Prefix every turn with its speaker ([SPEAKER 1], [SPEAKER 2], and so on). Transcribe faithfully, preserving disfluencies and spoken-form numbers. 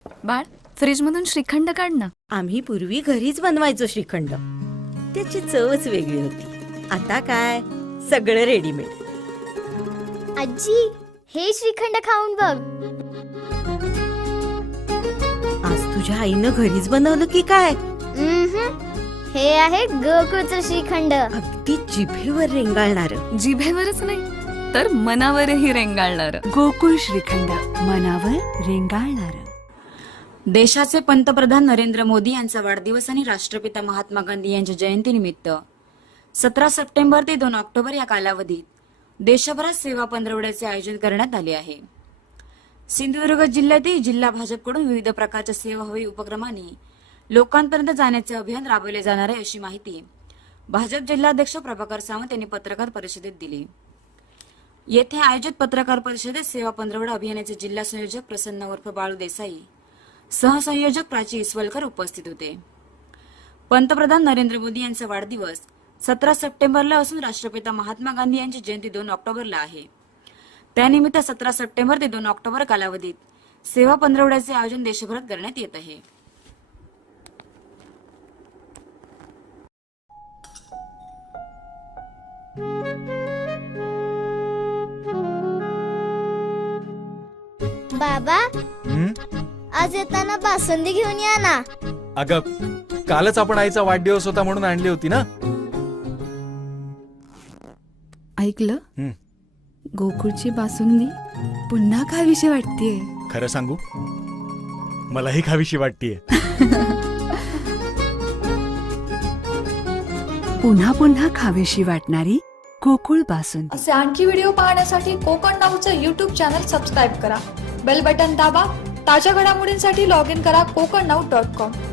[SPEAKER 1] बाळ, फ्रीज मधून श्रीखंड काढ ना.
[SPEAKER 2] आम्ही पूर्वी घरीच बनवायचो श्रीखंड. त्याची चवच वेगळी होती. आता काय सगळं रेडीमेड.
[SPEAKER 3] आजी, हे श्रीखंड खाऊन बघ.
[SPEAKER 2] आज तुझ्या आईनं घरीच बनवलं की काय?
[SPEAKER 3] हे आहे गोकुळचं श्रीखंड.
[SPEAKER 2] अगदी जिभेवर रेंगाळणार.
[SPEAKER 1] जिभेवरच नाही तर मनावरही रेंगाळणार.
[SPEAKER 4] गोकुळ श्रीखंड, मनावर रेंगाळणार.
[SPEAKER 5] देशाचे पंतप्रधान नरेंद्र मोदी यांचा वाढदिवस आणि राष्ट्रपिता महात्मा गांधी यांच्या जयंतीनिमित्त सतरा सप्टेंबर ते दोन ऑक्टोबर या कालावधीत देशभरात सेवा पंधरवड्याचे आयोजन करण्यात आले आहे. सिंधुदुर्ग जिल्ह्यातील जिल्हा भाजपकडून विविध प्रकारच्या सेवाभावी उपक्रमांनी लोकांपर्यंत जाण्याचे अभियान राबवले जाणार आहे, अशी माहिती भाजप जिल्हाध्यक्ष प्रभाकर सावंत यांनी पत्रकार परिषदेत दिली. येथे आयोजित पत्रकार परिषदेत सेवा पंधरवडा अभियानाचे जिल्हा संयोजक प्रसन्न उर्फ बाळू देसाई, सहसंयोजक प्राची इसवलकर उपस्थित होते. पंतप्रधान नरेंद्र मोदी यांचा वाढदिवस सतरा सप्टेंबरला असून राष्ट्रपिता महात्मा गांधी यांची जयंती दोन ऑक्टोबरला आहे. त्यानिमित्त सतरा सप्टेंबर ते दोन ऑक्टोबर कालावधीत सेवा पंधरवड्याचे आयोजन देशभरात करण्यात येत आहे.
[SPEAKER 3] बाबा,
[SPEAKER 6] हं?
[SPEAKER 3] आज येताना बासुंदी घेऊन या ना.
[SPEAKER 6] अगं, कालच आपण आईचा वाढदिवस होता म्हणून आणली होती ना.
[SPEAKER 4] ऐकलं?
[SPEAKER 6] हं.
[SPEAKER 4] गोकुळची बासुंदी पुन्हा खावीशी वाटतेय.
[SPEAKER 6] खरं सांगू, मलाही खावीशी वाटतीये.
[SPEAKER 4] पुन्हा पुन्हा खावीशी वाटणारी गोकुळ बासुंदी.
[SPEAKER 7] असे आणखी व्हिडिओ पाहण्यासाठी कोकण नाऊचं यूट्यूब चॅनल सबस्क्राईब करा. बेल बटन दाबा. ताज्या घडामोडींसाठी लॉग इन करा कोकण नाऊ डॉट कॉम.